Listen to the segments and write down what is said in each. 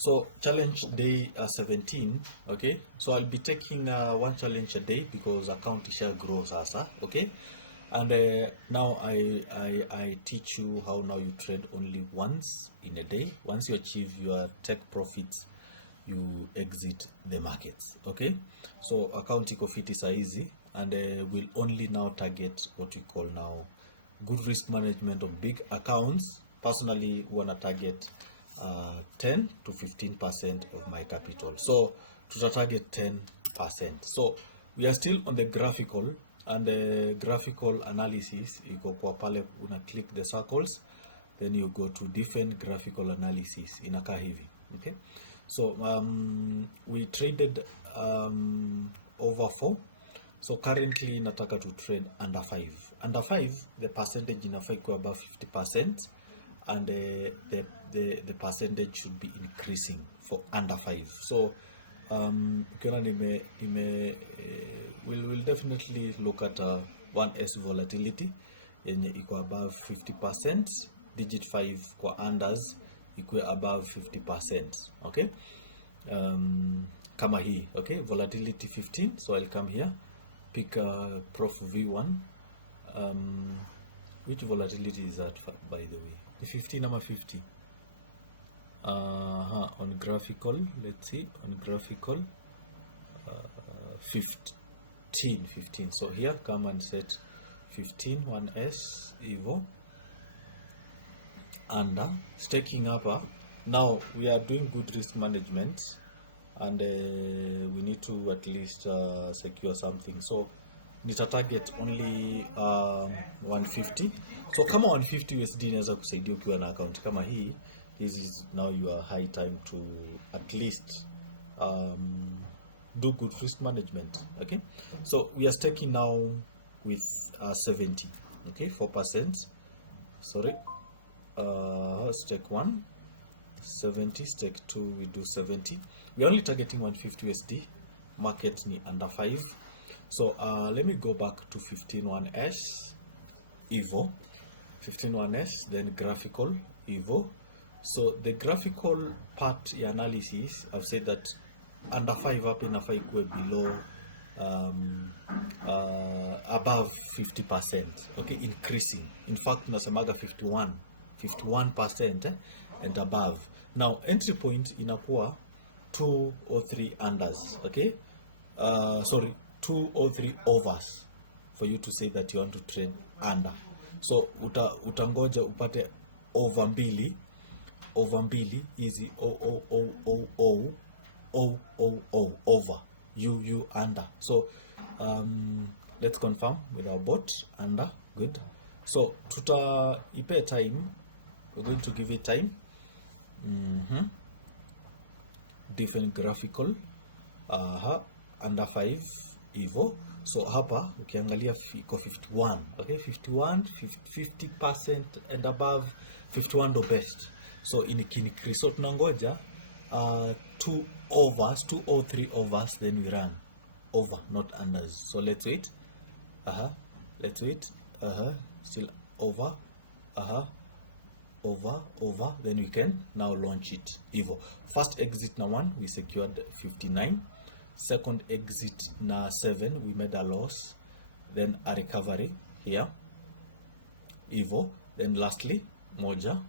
So challenge day 17. Okay, so I'll be taking one challenge a day because account share grows sasa. Okay, and now I teach you how now you trade only once in a day. Once you achieve your take profits, you exit the markets. Okay, so account iko fiti saa hizi, and we'll only now target what we call now good risk management of big accounts. Personally, wanna target 10 to 15% of my capital. So to target 10%. So we are still on the graphical, and the graphical analysis, you go kwa pale, una click the circles, then you go to Defen graphical analysis inakaa hivi. Okay, so we traded over 4. So currently nataka to trade under 5. Under 5, the percentage inafaa ikuwe above 50%, and the percentage should be increasing for under 5. So we'll definitely look at 1S volatility yenye iko above 50%, digit 5 kwa unders ikuwe above 50%. Okay, kama hii. Okay, volatility 15. So I'll come here, pick prof v1. Which volatility is that, by the way? 15 ama 50? On graphical, let's see, on graphical 15. So here come and set 15, 1S Evo under staking up. Now we are doing good risk management, and we need to at least secure something. So nita target only 150. So kama 150 USD inaweza kusaidia ukiwa na account kama hii. This is now your high time to at least do good risk management. Okay, so we are staking now with 70. Okay, 4%. Sorry, stake 1 70, stake 2 we do 70. We are only targeting 150 USD. Market ni under 5. So let me go back to 15.1S Evo, 15.1S, then graphical Evo. So the graphical part analysis, I've said that under 5 up inafaa ikuwe below above 50%. Okay, increasing. In fact nasemaga 51% and above. Now entry point inakuwa 2 or 3 unders. Okay, sorry, 2 or 3 overs for you to say that you want to trade under. So utangoja upate over mbili easy over you under. So let's confirm with our bot under. Good. So ipe time, we're going to give it time. Different graphical under 5 Evo. So hapa ukiangalia iko 51. Okay, 51, 50% and above 51 the best. So increase. So tunangoja 2 overs, 2 or 3 overs, then we run over, not unders. So let's wait. Let's wait. Still over. Over, then we can now launch it. Evo. First exit na 1, we secured 59. Second exit na 7, we made a loss. Then a recovery here, Evo. Then lastly moja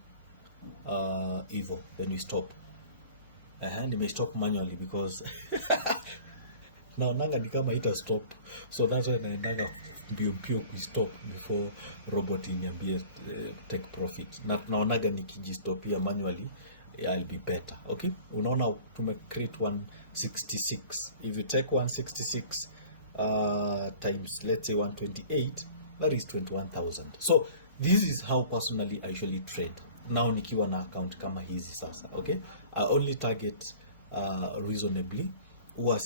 Evo. Then we stop. Nime stop manually because naonanga ni kama ita stop, so that's why naendaga mbio ku stop before robot iniambie take profit. Naonaga nikijistopia manually I'll be better. Okay, unaona tume create 166. If you take 166 times, let's say 128, that is 21,000. So this is how personally I usually trade now nikiwa na account kama hizi sasa. Okay, I only target reasonably, huwa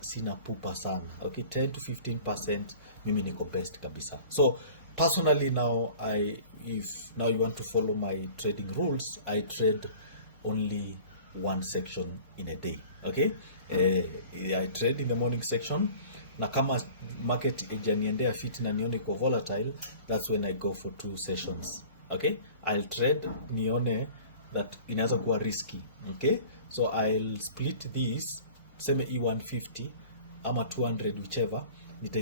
sina pupa sana. Okay, 10 to 15% mimi niko best kabisa. So personally now, if now you want to follow my trading rules, I trade only one section in a day. Okay, I trade in the morning section, na kama market ijaniendea fit na nione iko volatile, that's when I go for 2 sessions. Okay, I'll trade nione that inaweza kuwa risky. Okay, so I'll split this, seme E150 ama 200 whichever,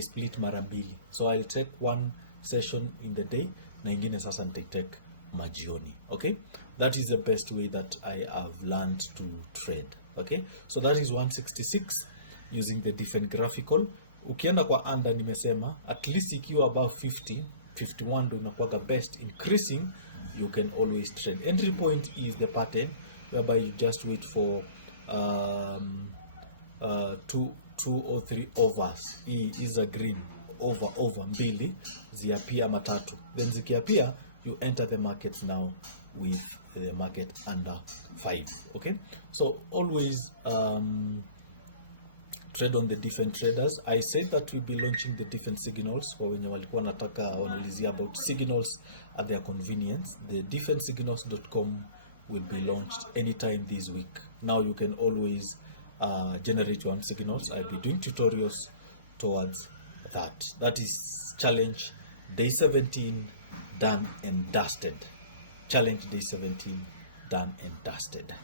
split mara mbili. So I'll take one session in the day na ingine sasa take majioni. Okay, that is the best way that I have learned to trade. Okay, so that is 166 using the Defen graphical. Ukienda kwa under nimesema at least ikiwa above 50, 51 ndo inakuwa best. Increasing, you can always trade. Entry point is the pattern whereby you just wait for 2 or 3 overs. Hii is a green over mbili ziapia matatu, then zikiapia you enter the market now with the market under 5. Okay, so always trade on the different traders. I said that we'll be launching the different signals for wenye walikuwa nataka wanalizia about signals at their convenience. The defensignals.com will be launched anytime this week. Now you can always generate your own signals. I'll be doing tutorials towards that. That is challenge day 17 done and dusted. Challenge day 17 done and dusted.